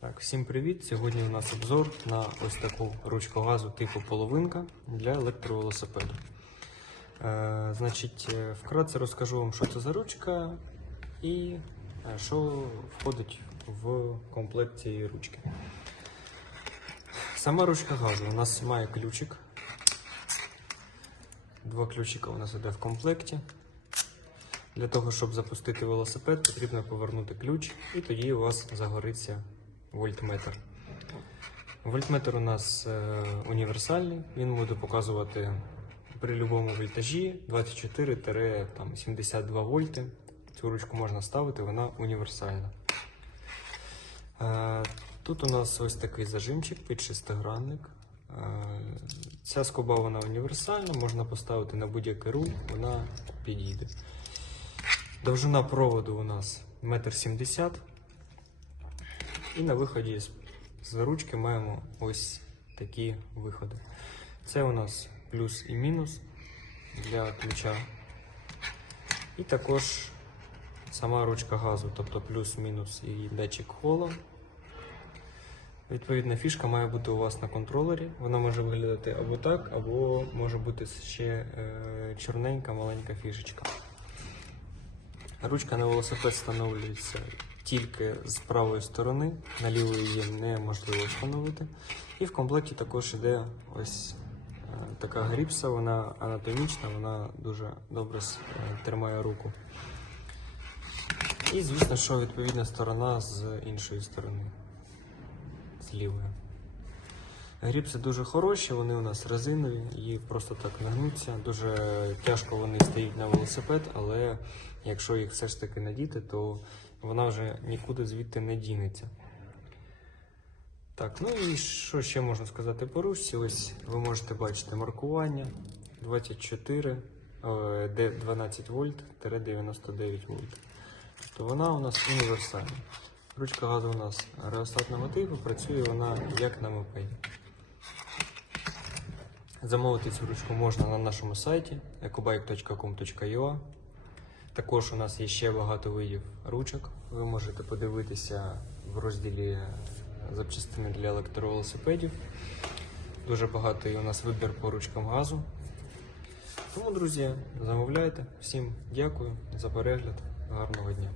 Так, всім привіт! Сьогодні у нас обзор на ось таку ручку газу типу половинка для електровелосипеду. Е, значить, е, вкратце розкажу вам, що це за ручка і е, що входить в комплект цієї ручки. Сама ручка газу у нас має ключик. Два ключика у нас іде в комплекті. Для того, щоб запустити велосипед, потрібно повернути ключ, і тоді у вас загориться вольтметр. Вольтметр у нас е, універсальний, він буде показувати при будь-якому вольтажі 24-72 вольти. Цю ручку можна ставити, вона універсальна. Е, Тут у нас ось такий зажимчик під шестигранник. Е, Ця скоба вона універсальна, можна поставити на будь-який руль, вона підійде. Довжина проводу у нас 1,70 м. І на виході з, ручки маємо ось такі виходи. Це у нас плюс і мінус для ключа. І також сама ручка газу, тобто плюс-мінус і датчик хола. Відповідна фішка має бути у вас на контролері. Вона може виглядати або так, або може бути ще е, чорненька маленька фішечка. Ручка на велосипед встановлюється тільки з правої сторони, на ліву її неможливо встановити. І в комплекті також йде ось е, така гріпса, вона анатомічна, вона дуже добре е, тримає руку. І звісно, що відповідна сторона з іншої сторони, з лівої. Гріпси дуже хороші, вони у нас резинові, її просто так не гнуться. Дуже тяжко вони стають на велосипед, але якщо їх все ж таки надіти, то вона вже нікуди звідти не дінеться. Так, ну і що ще можна сказати по ручці? Ось ви можете бачити маркування 24, е, де 12 вольт 99 вольт. Тобто вона у нас універсальна. Ручка газу у нас реостатного типу, працює вона як на мопеді. Замовити цю ручку можна на нашому сайті ecobike.com.ua. Також у нас є ще багато видів ручок. Ви можете подивитися в розділі запчастини для електровелосипедів. Дуже багатий у нас вибір по ручкам газу. Тому, друзі, замовляйте. Всім дякую за перегляд. Гарного дня.